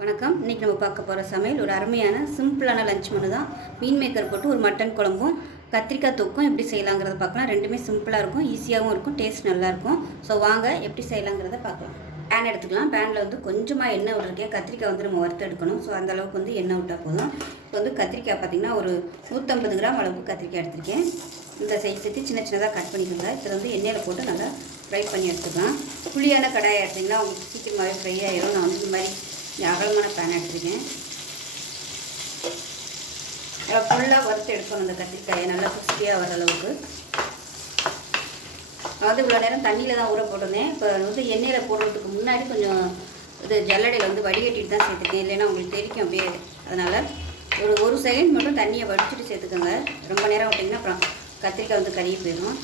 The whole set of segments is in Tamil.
வணக்கம். இன்றைக்கி நம்ம பார்க்க போகிற சமையல் ஒரு அருமையான சிம்பிளான லஞ்ச் மெனு தான். மீன் மேக்கர் போட்டு ஒரு மட்டன் குழம்பும் கத்திரிக்காய் தொக்கும் எப்படி செய்யலாங்கிறத பார்க்கலாம். ரெண்டுமே சிம்பிளாக இருக்கும், ஈஸியாகவும் இருக்கும், டேஸ்ட் நல்லாயிருக்கும். ஸோ வாங்க எப்படி செய்யலாங்கிறத பார்க்கலாம். பேன் எடுத்துக்கலாம். பேனில் வந்து கொஞ்சமாக எண்ணெய் விட்ருக்கேன். கத்திரிக்காய் வந்து நம்ம வறுத்து எடுக்கணும். ஸோ அந்தளவுக்கு வந்து எண்ணெய் விட்டால் போதும். இப்போ வந்து கத்திரிக்காய் பார்த்திங்கன்னா ஒரு 150 கிராம் அளவுக்கு கத்திரிக்காய் எடுத்திருக்கேன். இந்த சைஸுக்கு சின்ன சின்னதாக கட் பண்ணிக்கோங்க. இதில் வந்து எண்ணெயில் போட்டு நல்லா ஃப்ரை பண்ணி எடுத்துக்கலாம். புளியான கடாயை எடுத்திங்கன்னா உங்களுக்கு சீக்கிரமாகவே ஃப்ரை ஆகிடும். நான் வந்து இந்த மாதிரி அகலமான பேன் எடுத்துருக்கேன். ஃபுல்லாக வறுத்து எடுக்கணும். அந்த கத்திரிக்காயை நல்லா கிறிஸ்பியாக வர அளவுக்கு. அதாவது இவ்வளோ நேரம் தண்ணியில் தான் ஊற போட்டிருந்தேன். இப்போ வந்து எண்ணெயில் போடுறதுக்கு முன்னாடி கொஞ்சம் இது ஜல்லடையில் வந்து வடிகட்டிட்டு தான் சேர்த்துக்கேன். இல்லைன்னா உங்களுக்கு தெரிக்கும் அப்படியே. அதனால் ஒரு செகண்ட் மட்டும் தண்ணியை வடிச்சிட்டு சேர்த்துக்கோங்க. ரொம்ப நேரம் விட்டிங்கன்னா அப்புறம் கத்திரிக்காய் வந்து கருகி போயிடும்.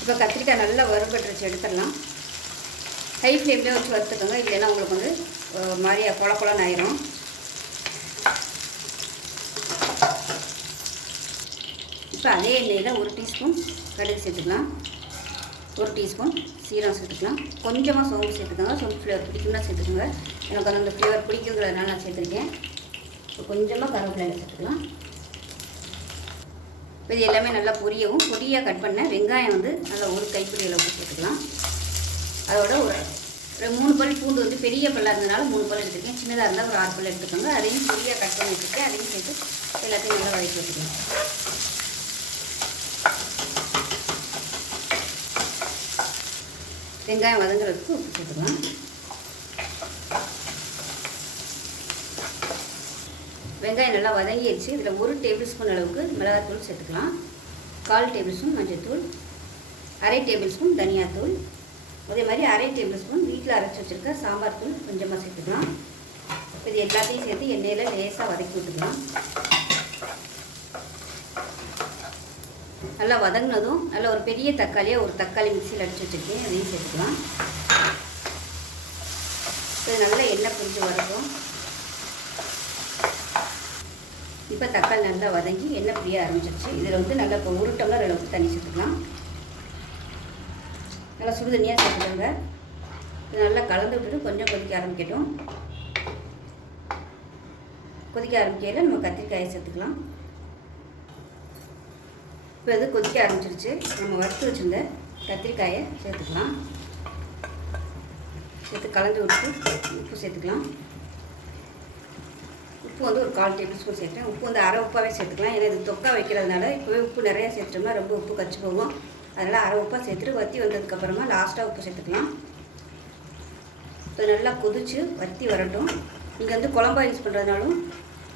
இப்போ கத்திரிக்காய் நல்லா வறுபட்டுருச்சு, எடுத்துடலாம். ஹை ஃப்ளேம்லேயே வச்சு வறுத்துக்கோங்க. இல்லைன்னா உங்களுக்கு வந்து மாதிரியா கொலன்னு ஆயிரும். இப்போ அதே எண்ணெயில் 1 டீஸ்பூன் கடுகு சேர்த்துக்கலாம், 1 டீஸ்பூன் சீரகம் சேர்த்துக்கலாம், கொஞ்சமாக சோம்பு சேர்த்துக்கோங்க. சோம்பு ஃப்ளேவர் பிடிக்கும்னா சேர்த்துக்கோங்க. எனக்கு வந்து அந்த ஃப்ளேவர் பிடிக்குங்கிறதுனால நான் சேர்த்துருக்கேன். இப்போ கொஞ்சமாக கருவேப்பிலை சேர்த்துக்கலாம். இப்போ இது எல்லாமே நல்லா பொடியாக கட் பண்ண வெங்காயம் வந்து நல்லா ஒரு கைப்பிடி அளவுக்கு சேர்த்துக்கலாம். அதோட ஒரு 3 பல் பூண்டு வந்து பெரிய பல்லாக இருந்ததுனால 3 பல் எடுத்துருக்கேன். சின்னதாக இருந்தால் ஒரு 6 பல் எடுத்துக்கோங்க. அதையும் பொடியாக கட் பண்ணி வச்சுருக்கேன். அதையும் சேர்த்து எல்லாத்தையும் நல்லா வதக்கி வச்சுக்கலாம். வெங்காயம் வதங்குறதுக்கு உப்பு சேர்த்துக்கலாம். வெங்காயம் நல்லா வதங்கிடுச்சு. இதில் 1 டேபிள் ஸ்பூன் அளவுக்கு மிளகாத்தூள் சேர்த்துக்கலாம், 1/4 டேபிள் ஸ்பூன் மஞ்சள்தூள், 1/2 டேபிள் ஸ்பூன் தனியாத்தூள், அதே மாதிரி 1/2 டேபிள் ஸ்பூன் வீட்டில் அரைச்சி வச்சுருக்க சாம்பார் தூள் கொஞ்சமாக சேர்த்துக்கலாம். இது எல்லாத்தையும் சேர்த்து எண்ணெயில் லேசாக வதக்கி விட்டுக்கலாம். நல்லா வதங்கினதும் நல்லா ஒரு பெரிய தக்காளியாக ஒரு தக்காளி மிக்சியில் அடித்து வச்சுருக்கேன், அதையும் சேர்த்துக்கலாம். இது நல்லா எண்ணெய் பிரிஞ்சு வரட்டும். இப்போ தக்காளி நல்லா வதங்கி எண்ணெய் பிரிய ஆரம்பிச்சிருச்சு. இதில் வந்து நல்லா இப்போ 1 டம்ளர் அளவுக்கு தண்ணி சேர்த்துக்கலாம். நல்லா சுடு தண்ணியாக சேர்த்துக்கோங்க. இது நல்லா கலந்து விட்டுட்டு கொஞ்சம் கொதிக்க ஆரம்பிக்கட்டும். கொதிக்க ஆரம்பிக்கையில் நம்ம கத்திரிக்காயை சேர்த்துக்கலாம். இப்போ இது கொதிக்க ஆரம்பிச்சிருச்சு. நம்ம வறுத்து வச்சுருந்த கத்திரிக்காயை சேர்த்துக்கலாம். சேர்த்து கலந்து விட்டு உப்பு சேர்த்துக்கலாம். உப்பு வந்து ஒரு 1/4 டேபிள் ஸ்பூன் சேர்த்தேன். உப்பு வந்து அரை உப்பாகவே சேர்த்துக்கலாம். ஏன்னா இது தொக்கா வைக்கிறதுனால இப்போவே உப்பு நிறையா சேர்த்துட்டோம்னா ரொம்ப உப்பு கச்சி போகும். அதனால் அரை உப்பாக சேர்த்துட்டு வற்றி வந்ததுக்கப்புறமா லாஸ்ட்டாக உப்பு சேர்த்துக்கலாம். இப்போ நல்லா கொதித்து வற்றி வரட்டும். நீங்கள் வந்து குழம்பா யூஸ் பண்ணுறதுனாலும்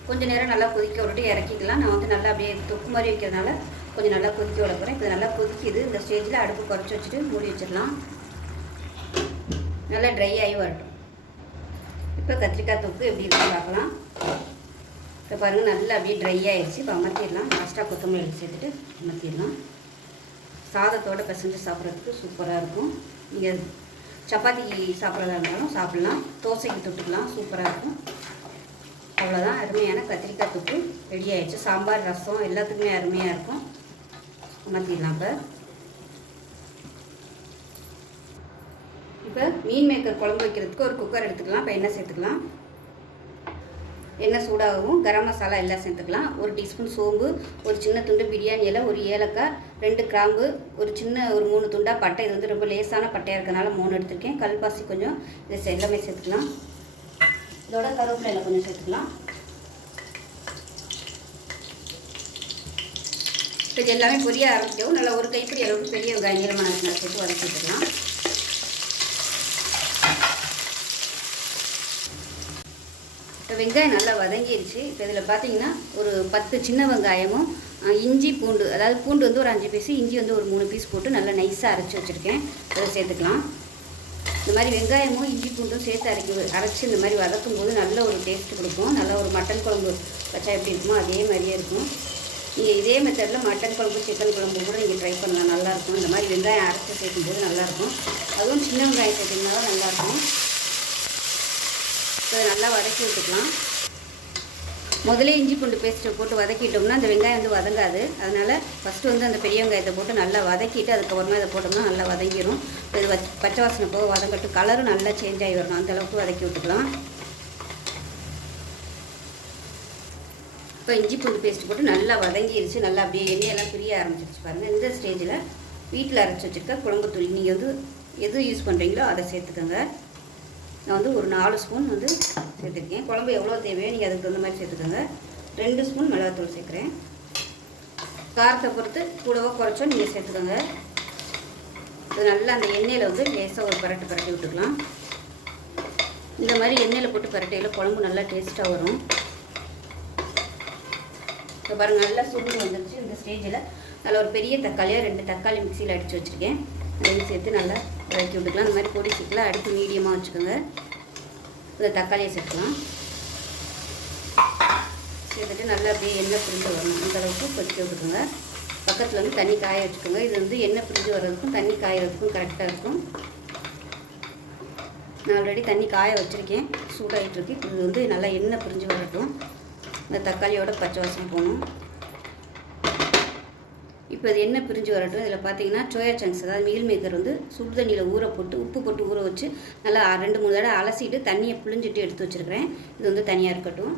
கொஞ்சம் நேரம் நல்லா கொதிக்க விட்டுட்டு இறக்கிக்கலாம். நான் வந்து நல்லா அப்படியே தொக்கு மாதிரி வைக்கிறதுனால கொஞ்சம் நல்லா கொதிக்க விட போகிறேன். இப்போ நல்லா கொதிக்குது. இந்த ஸ்டேஜில் அடுப்பு குறைச்சி வச்சுட்டு மூடி வச்சிடலாம். நல்லா ட்ரை ஆகி வரட்டும். இப்போ கத்திரிக்காய் தொக்கு எப்படி இருக்குன்னு பார்க்கலாம். இப்போ பாருங்கள் நல்லா அப்படியே ட்ரை ஆகிடுச்சு. இப்போ அமர்த்திடலாம். லாஸ்ட்டாக கொத்தமல்லி சேர்த்துட்டு அமர்த்திடலாம். சாதத்தோடு பிசைஞ்சு சாப்பிட்றதுக்கு சூப்பராக இருக்கும். நீங்கள் சப்பாத்தி சாப்பிட்றதா இருந்தாலும் சாப்பிட்லாம், தோசைக்கு தொட்டுக்கலாம், சூப்பராக இருக்கும். அவ்வளோதான், அருமையான கத்திரிக்காய் தொக்கு ரெடி ஆகிடுச்சு. சாம்பார், ரசம் எல்லாத்துக்குமே அருமையாக இருக்கும். மாற்றிடலாம். இப்போ மீன் மேக்கர் குழம்பு வைக்கிறதுக்கு ஒரு குக்கர் எடுத்துக்கலாம். இப்போ எண்ணெய் சேர்த்துக்கலாம். எண்ணெய் சூடாகவும் கரம் மசாலா எல்லாம் சேர்த்துக்கலாம். 1 டீஸ்பூன் சோம்பு, ஒரு சின்ன துண்டு பிரியாணி இலை, ஒரு ஏலக்காய், 2 கிராம்பு, ஒரு 3 துண்டாக பட்டை. இது வந்து ரொம்ப லேசான பட்டையாக இருக்கனால 3 எடுத்துருக்கேன். கல்பாசி கொஞ்சம், இது எல்லாமே சேர்த்துக்கலாம். இதோட கருவேப்பிலை கொஞ்சம் சேர்த்துக்கலாம். இப்போ இது எல்லாமே பொரிய ஆரம்பிக்கவும் நல்லா ஒரு கைப்பிடி அளவுக்கு பெரிய வெங்காயம் நீளமான சேர்த்து வதக்கி வச்சுக்கலாம். இப்போ வெங்காயம் நல்லா வதங்கிடுச்சு. இப்போ இதில் பார்த்தீங்கன்னா ஒரு 10 சின்ன வெங்காயமும் இஞ்சி பூண்டு, அதாவது பூண்டு வந்து ஒரு 5 பீஸு, இஞ்சி வந்து ஒரு 3 பீஸ் போட்டு நல்லா நைஸாக அரைச்சி வச்சுருக்கேன். அதை சேர்த்துக்கலாம். இந்த மாதிரி வெங்காயமும் இஞ்சி பூண்டும் சேர்த்து அரைச்சி இந்த மாதிரி வதக்கும் போது நல்ல ஒரு டேஸ்ட்டு கொடுக்கும். நல்ல ஒரு மட்டன் குழம்பு வச்சா எப்படி இருக்குமோ அதே மாதிரியே இருக்கும். நீங்கள் இதே மெத்தடில் மட்டன் குழம்பு, சிக்கன் குழம்பு கூட நீங்கள் ட்ரை பண்ணலாம், நல்லாயிருக்கும். இந்த மாதிரி வெங்காயம் அரைச்சி சேர்க்கும்போது நல்லாயிருக்கும். அதுவும் சின்ன வெங்காயம் சேர்த்திங்கனாலும் நல்லாயிருக்கும். இப்போ நல்லா வதக்கி விட்டுக்கலாம். முதல்ல இஞ்சி பூண்டு பேஸ்ட்டை போட்டு வதக்கிட்டோம்னா அந்த வெங்காயம் வந்து வதங்காது. அதனால் ஃபஸ்ட்டு வந்து அந்த பெரிய வெங்காயத்தை போட்டு நல்லா வதக்கிட்டு அதுக்கப்புறமா இதை போட்டோம்னா நல்லா வதங்கிடும். இது பச்சை வாசனை போக வதங்கட்டு கலரும் நல்லா சேஞ்ச் ஆகி வரணும். அந்தளவுக்கு வதக்கி விட்டுக்கலாம். இப்போ இஞ்சி பூண்டு பேஸ்ட்டு போட்டு நல்லா வதங்கிடுச்சு. நல்லா அப்படியே எண்ணெயெல்லாம் பிரிய ஆரம்பிச்சிருச்சு பாருங்கள். இந்த ஸ்டேஜில் வீட்டில் அரைச்சி வச்சுருக்க குழம்பு தூள் நீங்கள் வந்து எது யூஸ் பண்ணுறீங்களோ அதை சேர்த்துக்கோங்க. நான் வந்து ஒரு 4 ஸ்பூன் வந்து சேர்த்துருக்கேன். குழம்பு எவ்வளோ தேவையோ நீங்கள் அதுக்கு தகுந்த மாதிரி சேர்த்துக்கோங்க. 2 ஸ்பூன் மிளகாத்தூள் சேர்க்குறேன். காரத்தை பொறுத்து கூடவோ குறைச்சோ நீங்கள் சேர்த்துக்கோங்க. இது நல்லா அந்த எண்ணெயில் வந்து லேசாக ஒரு பரட்டி விட்டுக்கலாம். இந்த மாதிரி எண்ணெயில் போட்டு பரட்டையில் குழம்பு நல்லா டேஸ்ட்டாக வரும். இப்போ பாருங்கள் நல்லா சுருண்டு வந்துருச்சு. இந்த ஸ்டேஜில் நல்லா ஒரு பெரிய தக்காளியாக 2 தக்காளி மிக்சியில் அடித்து வச்சுருக்கேன். அதையும் சேர்த்து நல்லா வதக்கி விட்டுக்கலாம். இந்த மாதிரி பொடி சீக்கிரம் அடுப்பு மீடியமாக வச்சுக்கோங்க. இந்த தக்காளியை சேர்த்துக்கலாம். சேர்த்துட்டு நல்லா அப்படியே எண்ணெய் பிரிஞ்சு வரணும். அந்த அளவுக்கு கொதிக்க விட்டுக்கோங்க. பக்கத்தில் வந்து தண்ணி காய வச்சுக்கோங்க. இது வந்து எண்ணெய் பிரிஞ்சு வர்றதுக்கும் தண்ணி காயறதுக்கும் கரெக்டாக இருக்கும். நான் ஆல்ரெடி தண்ணி காய வச்சுருக்கேன். சூடாகிட்டுருக்கு. இது வந்து நல்லா எண்ணெய் பிரிஞ்சு வரட்டும். இந்த தக்காளியோட பச்சை வாசம் போகணும். இப்போ இது எண்ணெய் பிரிஞ்சு வரட்டும். இதில் பார்த்தீங்கன்னா சோயா சங்க்ஸ், அதாவது மீல் மேக்கர் வந்து சுடு தண்ணியில் ஊற போட்டு உப்பு போட்டு ஊற வச்சு நல்லா 2-3 தடவை அலசிட்டு தண்ணியை புழிஞ்சிட்டு எடுத்து வச்சுருக்கிறேன். இது வந்து தனியாக இருக்கட்டும்.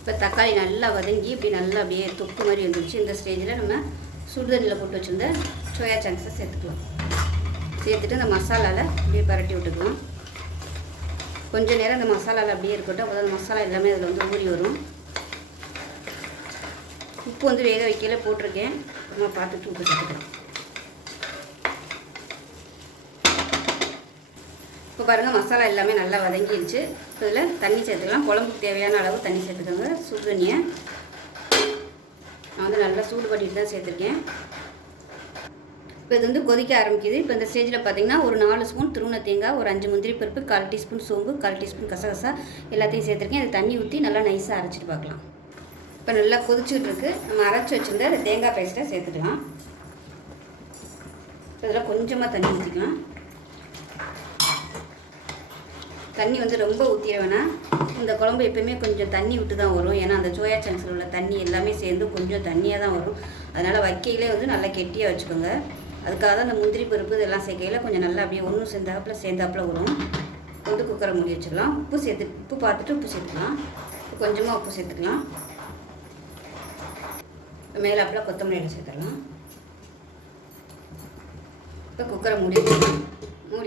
இப்போ தக்காளி நல்லா வதங்கி இப்படி நல்லா அப்படியே தொக்கு மாதிரி வந்துடுச்சு. இந்த ஸ்டேஜில் நம்ம சுடு தண்ணியில் போட்டு வச்சுருந்த சோயா சங்க்ஸை சேர்த்துக்கலாம். சேர்த்துட்டு இந்த மசாலாவில் அப்படியே பரட்டி விட்டுக்கலாம். கொஞ்சம் நேரம் இந்த மசாலாவில் அப்படியே இருக்கட்டும். அப்போ அந்த மசாலா எல்லாமே அதில் வந்து ஊறி வரும். உப்பு வந்து வேக வைக்கல போட்டிருக்கேன். நம்ம பார்த்துட்டு உப்பு சேர்த்துக்கலாம். இப்போ பாருங்கள் மசாலா எல்லாமே நல்லா வதங்கிடுச்சு. இதில் தண்ணி சேர்த்துக்கலாம். குழம்புக்கு தேவையான அளவு தண்ணி சேர்த்துக்கோங்க. சுடு தண்ணியை நான் வந்து நல்லா சூடு பண்ணிட்டு தான் சேர்த்துருக்கேன். இப்போ இது வந்து கொதிக்க ஆரம்பிக்குது. இப்போ இந்த ஸ்டேஜில் பார்த்தீங்கன்னா ஒரு 4 ஸ்பூன் துருவன தேங்காய், ஒரு 5 முந்திரி பருப்பு, 1/4 டீஸ்பூன் சோம்பு, 1/4 டீஸ்பூன் கசகசா எல்லாத்தையும் சேர்த்துருக்கேன். இது தண்ணி ஊற்றி நல்லா நைஸாக அரைச்சிட்டு பார்க்கலாம். இப்போ நல்லா கொதிச்சுட்டு இருக்கு. நம்ம அரைச்சி வச்சுருந்த அந்த தேங்காய் பேஸ்ட்டை சேர்த்துக்கலாம். இதில் கொஞ்சமாக தண்ணி ஊற்றிக்கலாம். தண்ணி வந்து ரொம்ப ஊற்றிட வேணாம். இந்த குழம்பு எப்போயுமே கொஞ்சம் தண்ணி விட்டு தான் வரும். ஏன்னா அந்த சோயா சங்க்ஸில் உள்ள தண்ணி எல்லாமே சேர்ந்து கொஞ்சம் தண்ணியாக தான் வரும். அதனால் வைக்கையிலே வந்து நல்லா கெட்டியாக வச்சுக்கோங்க. அதுக்காக தான் அந்த முந்திரி பருப்பு இதெல்லாம் சேர்க்கையில் கொஞ்சம் நல்லா அப்படியே ஒன்றும் சேர்ந்தாப்பில் வரும். வந்து குக்கரை மூடி வச்சிடலாம். உப்பு பார்த்துட்டு உப்பு சேர்த்துக்கலாம். கொஞ்சமாக உப்பு சேர்த்துக்கலாம். மேலாப்பில் கொத்தமல்லி சேர்த்துடலாம். இப்போ குக்கரை மூடி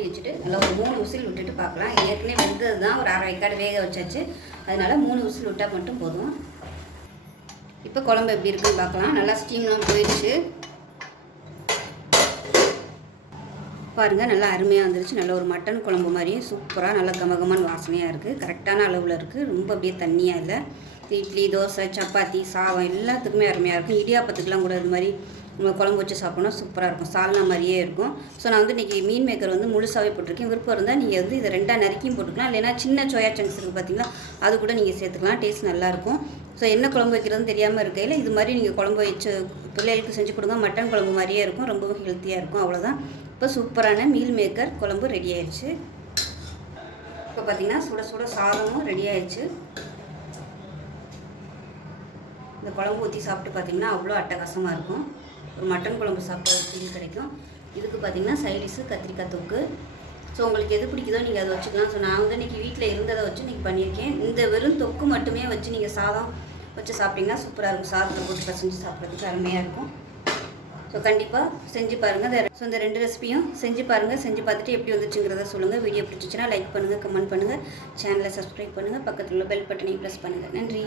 வச்சுட்டு நல்லா ஒரு 3 விசில் விட்டுட்டு பார்க்கலாம். ஏற்கனவே வெந்தது தான், ஒரு 1/2 வேக்காடு வேக வச்சாச்சு. அதனால் 3 விசில் விட்டால் மட்டும் போதும். இப்போ குழம்பு எப்படி இருக்குன்னு பார்க்கலாம். நல்லா ஸ்டீம்லாம் போயிடுச்சு பாருங்கள். நல்லா அருமையாக வந்துருச்சு. நல்ல ஒரு மட்டன் குழம்பு மாதிரியே சூப்பராக நல்லா கமகமான வாசனையாக இருக்குது. கரெக்டான அளவில் இருக்குது. ரொம்ப அப்படியே தண்ணியாக இல்லை. இட்லி, தோசை, சப்பாத்தி, சாதம் எல்லாத்துக்குமே அருமையாக இருக்கும். இடியாப்பத்துக்கெலாம் கூட இது மாதிரி நம்ம குழம்பு வச்சு சாப்பிட்டோம்னா சூப்பராக இருக்கும். சால்னா மாதிரியே இருக்கும். ஸோ நான் வந்து இன்றைக்கி மீன் மேக்கர் வந்து முழுசாகவே போட்டிருக்கேன். விருப்பம் இருந்தால் நீங்கள் வந்து இதை 2ஆக நறுக்கியும் போட்டுக்கலாம். இல்லைனா சின்ன சோயா சங்க்ஸ் இருக்குது பார்த்தீங்களா, அது கூட நீங்கள் சேர்த்துக்கலாம். டேஸ்ட் நல்லாயிருக்கும். ஸோ என்ன குழம்பு வைக்கிறதுன்னு தெரியாமல் இருக்கையில் இது மாதிரி நீங்கள் குழம்பு வச்சு பிள்ளைகளுக்கு செஞ்சு கொடுங்க. மட்டன் குழம்பு மாதிரியே இருக்கும். ரொம்பவும் ஹெல்த்தியாக இருக்கும். அவ்வளோதான். இப்போ சூப்பரான மீல் மேக்கர் குழம்பு ரெடி ஆயிடுச்சு. இப்போ பார்த்திங்கன்னா சுட சுட சாதமும் ரெடி ஆயிடுச்சு. இந்த குழம்பு ஊற்றி சாப்பிட்டு பார்த்திங்கன்னா அவ்வளோ அட்டகாசமாக இருக்கும். ஒரு மட்டன் குழம்பு சாப்பிட்ற ஃபீல் கிடைக்கும். இதுக்கு பார்த்திங்கன்னா சைடிஷு கத்திரிக்காய் தொக்கு. ஸோ உங்களுக்கு எது பிடிக்குதோ நீங்கள் அதை வச்சுக்கலாம். ஸோ நான் வந்து இன்றைக்கி வீட்டில் இருந்ததை வச்சு இன்றைக்கி பண்ணியிருக்கேன். இந்த வெறும் தொக்கு மட்டுமே வச்சு நீங்கள் சாதம் வச்சு சாப்பிட்டிங்கன்னா சூப்பராக இருக்கும். சாதத்தை போட்டு பசஞ்சு சாப்பிட்றதுக்கு அருமையாக இருக்கும். ஸோ கண்டிப்பாக செஞ்சு பாருங்கள். ஸோ இந்த 2 ரெசிபியும் செஞ்சு பாருங்கள். செஞ்சு பார்த்துட்டு எப்படி வந்துச்சுங்கிறத சொல்லுங்கள். வீடியோ பிடிச்சிச்சுன்னா லைக் பண்ணுங்கள், கமெண்ட் பண்ணுங்கள், சேனலை சப்ஸ்கிரைப் பண்ணுங்கள், பக்கத்தில் உள்ள பெல் பட்டனையும் ப்ரெஸ் பண்ணுங்கள். நன்றி.